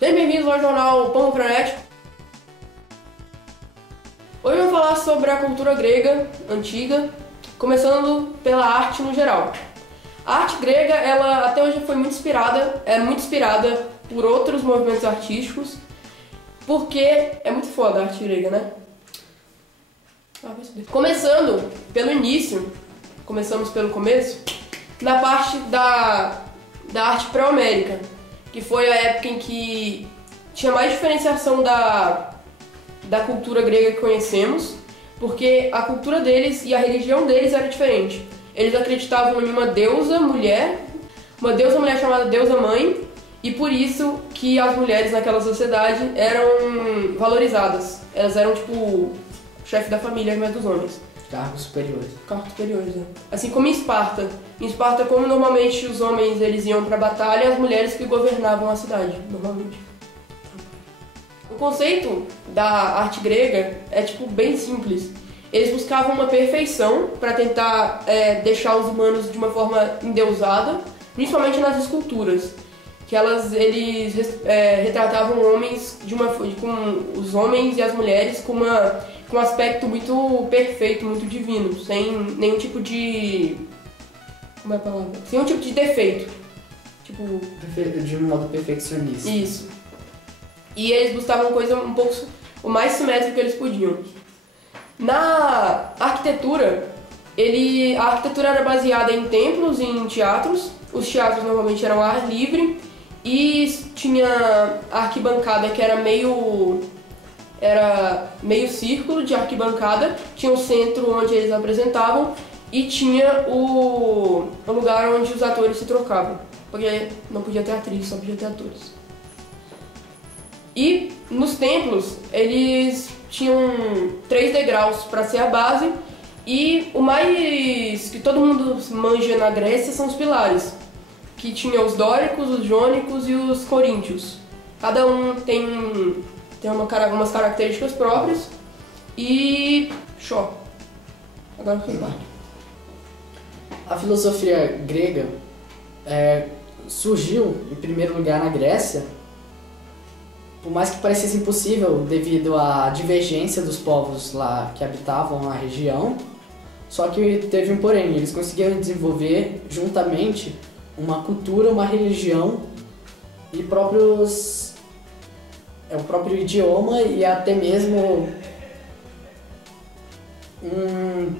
Sejam bem-vindos ao jornal Pombo Frenético. Hoje eu vou falar sobre a cultura grega antiga, começando pela arte no geral. A arte grega, ela até hoje foi muito inspirada por outros movimentos artísticos, porque é muito foda a arte grega, né? Começando pelo início, começamos pelo começo, na parte da arte pré-homérica, que foi a época em que tinha mais diferenciação da cultura grega que conhecemos, porque a cultura deles e a religião deles era diferente. Eles acreditavam em uma deusa mulher chamada deusa mãe, e por isso que as mulheres naquela sociedade eram valorizadas. Elas eram tipo chefe da família, mas dos homens. Cargos superiores. Cargos superiores, né? Assim como em Esparta. Em Esparta, como normalmente os homens eles iam pra batalha, as mulheres que governavam a cidade, normalmente. O conceito da arte grega é tipo bem simples. Eles buscavam uma perfeição para tentar deixar os humanos de uma forma endeusada, principalmente nas esculturas, que eles retratavam homens com os homens e as mulheres com um aspecto muito perfeito, muito divino, sem nenhum tipo de... como é a palavra? Sem nenhum tipo de defeito. Tipo... de um modo perfeccionista. Isso. E eles buscavam uma coisa um pouco o mais simétrico que eles podiam. Na arquitetura, a arquitetura era baseada em templos e em teatros. Os teatros normalmente eram ao ar livre e tinha a arquibancada que era meio círculo de arquibancada, tinha o centro onde eles apresentavam e tinha o lugar onde os atores se trocavam, porque não podia ter atriz, só podia ter atores. E nos templos eles tinham 3 degraus para ser a base, e o mais que todo mundo manja na Grécia são os pilares, que tinha os dóricos, os jônicos e os coríntios. Cada um tem umas características próprias e... show. Agora eu vai. A filosofia grega surgiu, em primeiro lugar, na Grécia, por mais que parecesse impossível devido à divergência dos povos lá que habitavam a região, só que teve um porém, eles conseguiram desenvolver juntamente uma cultura, uma religião e o próprio idioma e até mesmo um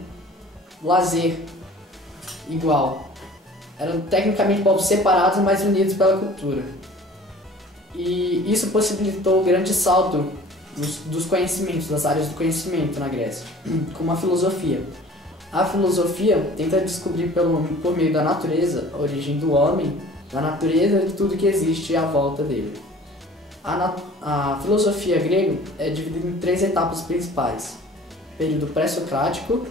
lazer igual. Eram tecnicamente povos separados, mas unidos pela cultura. E isso possibilitou o grande salto dos conhecimentos, das áreas do conhecimento na Grécia, como a filosofia. A filosofia tenta descobrir por meio da natureza a origem do homem, da natureza e de tudo que existe à volta dele. A filosofia grega é dividida em 3 etapas principais. Período pré-socrático,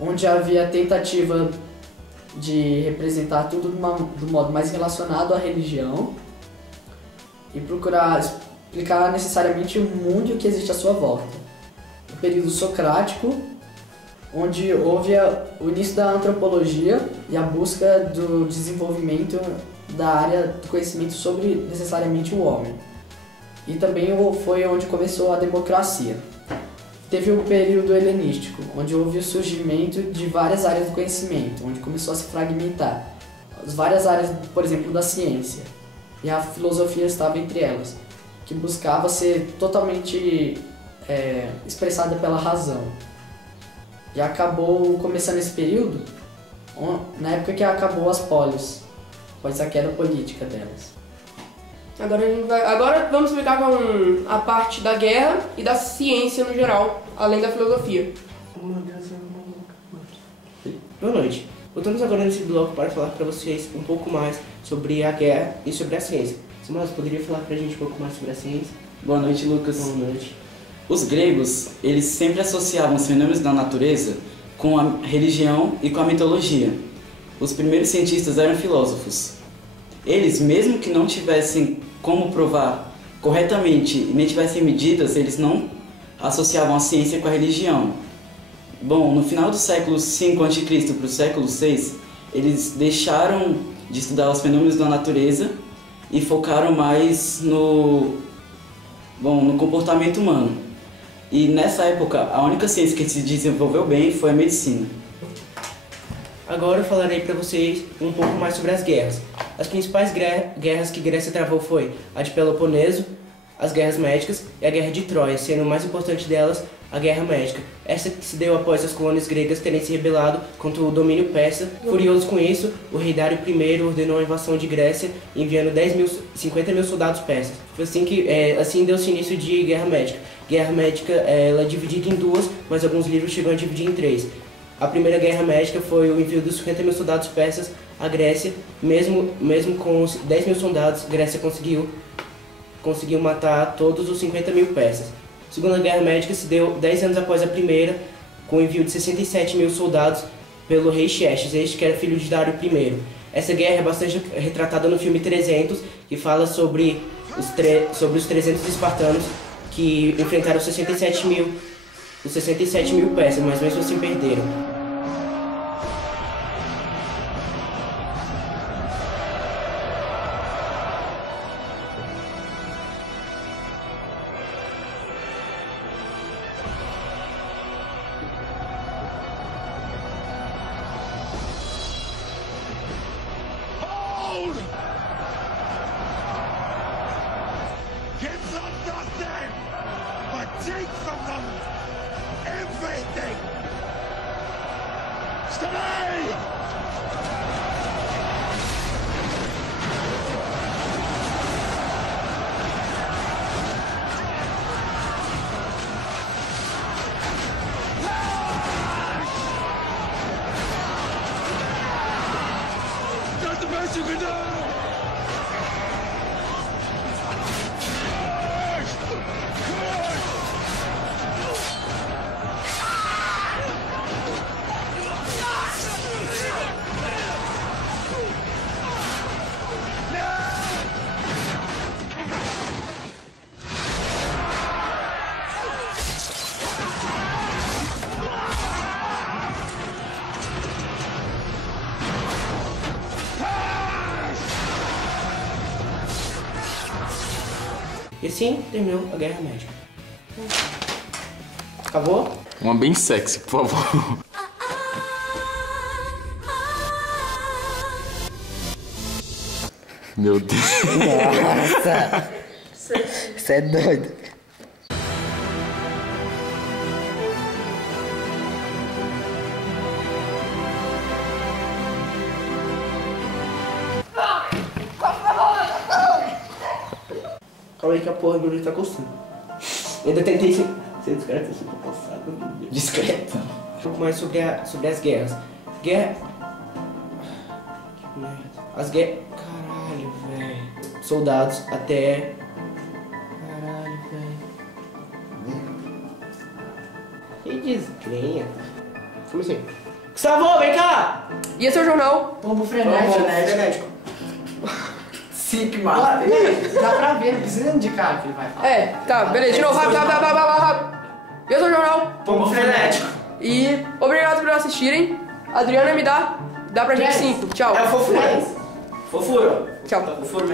onde havia a tentativa de representar tudo do modo mais relacionado à religião e procurar explicar necessariamente o mundo e o que existe à sua volta. O período socrático, onde houve o início da antropologia e a busca do desenvolvimento da área do conhecimento sobre necessariamente o homem. E também foi onde começou a democracia. Teve o período helenístico, onde houve o surgimento de várias áreas do conhecimento, onde começou a se fragmentar. As várias áreas, por exemplo, da ciência. E a filosofia estava entre elas, que buscava ser totalmente expressada pela razão. E acabou começando esse período na época que acabou as polis, após a queda política delas. Agora vamos explicar com a parte da guerra e da ciência no geral, além da filosofia. Boa noite. Voltamos agora nesse bloco para falar para vocês um pouco mais sobre a guerra e sobre a ciência. Simas, poderia falar para a gente um pouco mais sobre a ciência? Boa noite, Lucas. Boa noite. Os gregos, eles sempre associavam os fenômenos da natureza com a religião e com a mitologia. Os primeiros cientistas eram filósofos. Eles, mesmo que não tivessem como provar corretamente e nem tivessem medidas, eles não associavam a ciência com a religião. Bom, no final do século V a.C. para o século VI, eles deixaram de estudar os fenômenos da natureza e focaram mais no comportamento humano. E nessa época, a única ciência que se desenvolveu bem foi a medicina. Agora eu falarei para vocês um pouco mais sobre as guerras. As principais guerras que Grécia travou foi a de Peloponeso, as guerras médicas e a guerra de Troia, sendo o mais importante delas a guerra médica. Essa que se deu após as colônias gregas terem se rebelado contra o domínio persa. Furioso com isso, o rei Dário I ordenou a invasão de Grécia, enviando 50 mil soldados persas. Foi assim deu-se início de guerra médica. Guerra médica ela é dividida em duas, mas alguns livros chegam a dividir em três. A primeira guerra médica foi o envio dos 50 mil soldados persas à Grécia. Mesmo com os 10 mil soldados, Grécia conseguiu matar todos os 50 mil persas. A Segunda Guerra Médica se deu 10 anos após a primeira, com o envio de 67 mil soldados pelo rei Xerxes, este que era filho de Dário I. Essa guerra é bastante retratada no filme 300, que fala sobre os 300 espartanos que enfrentaram os 67 mil persas, mas mesmo assim perderam. Give them nothing, but take from them everything. Stay! That's the best you can do! E assim terminou a Guerra Médica. Acabou? Uma bem sexy, por favor. Meu Deus. Nossa! Você é doido. Calma aí que a porra do meu tá coçando. Ainda tentei ser discreto assim, tô coçado. Discreto. Um pouco mais sobre as guerras. Que merda. As guerras... Caralho, velho. Soldados até... Caralho, velho. Que desgrenha. Como assim? Gustavo, vem cá! E esse é o jornal. Pombo frenético. Sick, mano. Dá pra ver, não precisa indicar o que ele vai falar. É, tá, beleza. De novo, rápido. E esse é o jornal. Pombo frenético. E obrigado por assistirem. Adriana, me dá pra gente 5. Tchau. É o fofura. Fofura. Tchau. Fofura,